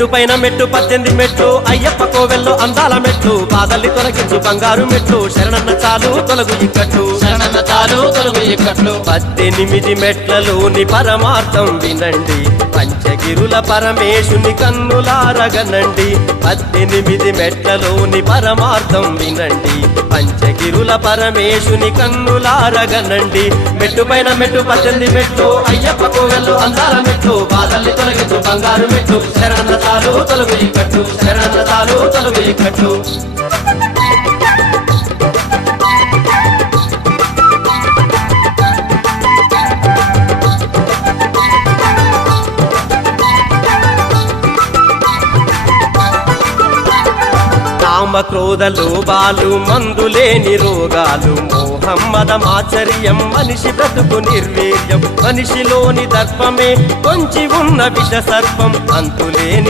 మెట్టు పైన మెట్టు 18 మెట్లు అయ్యప్ప కోవెల్లో అందాల మెట్లు బాధల్ని తొలగించు బంగారు మెట్లు శరణన్న చాలు తొలగు ఇక్కట్లు శరణన్న చాలు తొలగు ఇక్కట్లు 18 మెట్లలోని పరమార్థం వినండి పంచగిరుల పరమేశుని కన్నులారగనండి 18 మెట్లలోని పరమార్థం వినండి పంచగిరుల పరమేశుని కన్నులారగనండి మెట్టు పైన మెట్టు 18 మెట్లు అయ్యప్ప కోవెల్లో అందాల మెట్లు బాధల్ని తొలగించు బంగారు మెట్లు శరణన్న చాలు తొలగు ఇక్కట్లు శరణన్న చాలు తొలగు ఇక్కట్లు కామ క్రోధ లోభాలు మందులేని రోగాలు మోహం మదమాచర్యం మనిషి బ్రతుకు నిర్వీర్యం మనిషిలోని దర్పమే కొంచి ఉన్న విష సర్పం అంతులేని